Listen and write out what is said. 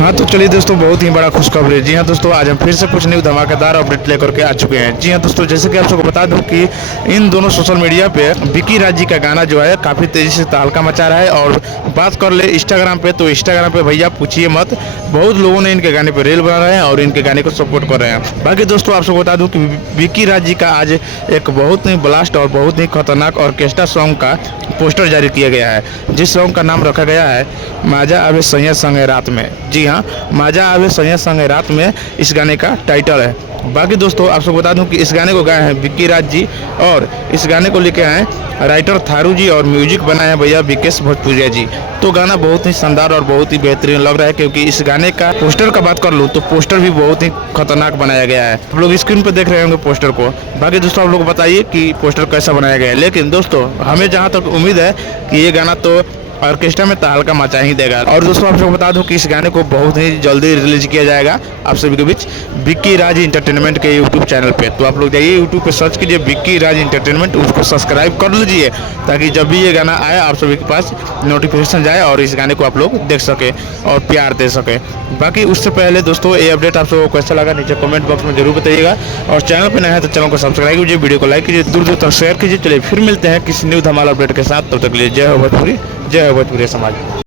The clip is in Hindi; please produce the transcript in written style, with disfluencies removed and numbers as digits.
हाँ तो चलिए दोस्तों, बहुत ही बड़ा खुशखबरी। जी हाँ दोस्तों, आज हम फिर से कुछ न्यू धमाकेदार अपडेट लेकर के आ चुके हैं। जी हाँ दोस्तों, जैसे कि आप सबको बता दूं कि इन दोनों सोशल मीडिया पे विक्की राज जी का गाना जो है काफ़ी तेज़ी से तहलका मचा रहा है। और बात कर ले इंस्टाग्राम पे, तो इंस्टाग्राम पे भैया पूछिए मत, बहुत लोगों ने इनके गाने पर रील बना रहे हैं और इनके गाने को सपोर्ट कर रहे हैं। बाकी दोस्तों आप सबको बता दूँ कि विक्की राज जी का आज एक बहुत ही ब्लास्ट और बहुत ही खतरनाक ऑर्केस्ट्रा सॉन्ग का पोस्टर जारी किया गया है, जिस सॉन्ग का नाम रखा गया है माजा आवे सैया संगे रात में। जी हाँ, माजा आवे सैया संगे रात में इस गाने का टाइटल है। बाकी दोस्तों आप सबको बता दूं कि इस गाने को गाए हैं विक्की राज जी, और इस गाने को लेके आए राइटर थारू जी, और म्यूजिक बनाए हैं भैया विकेश भोजपुरिया जी। तो गाना बहुत ही शानदार और बहुत ही बेहतरीन लग रहा है, क्योंकि इस गाने का पोस्टर का बात कर लूँ तो पोस्टर भी बहुत ही खतरनाक बनाया गया है। आप लोग स्क्रीन पर देख रहे होंगे पोस्टर को। बाकी दोस्तों आप लोग बताइए कि पोस्टर कैसा बनाया गया है। लेकिन दोस्तों हमें जहाँ तक उम्मीद है कि ये गाना तो ऑर्केस्ट्रा में तहलका मचा ही देगा। और दोस्तों आप सबको बता दूं कि इस गाने को बहुत ही जल्दी रिलीज किया जाएगा आप सभी के बीच विक्की राज इंटरटेनमेंट के यूट्यूब चैनल पे। तो आप लोग जाइए यूट्यूब पे सर्च कीजिए विक्की राज इंटरटेनमेंट, उसको सब्सक्राइब कर लीजिए, ताकि जब भी ये गाना आए आप सभी के पास नोटिफिकेशन जाए और इस गाने को आप लोग देख सके और प्यार दे सके। बाकी उससे पहले दोस्तों ये अपडेट आप सबको कैसा लगा नीचे कमेंट बॉक्स में जरूर बताइएगा, और चैनल पर नया है तो चैनल को सब्सक्राइब कीजिए, वीडियो को लाइक कीजिए, दूर दूर तक शेयर कीजिए। चलिए फिर मिलते हैं किसी न्यू धमाल अपडेट के साथ, तब तक के लिए जय हो भोजपुरी, जय हो भोजपुरी समाज।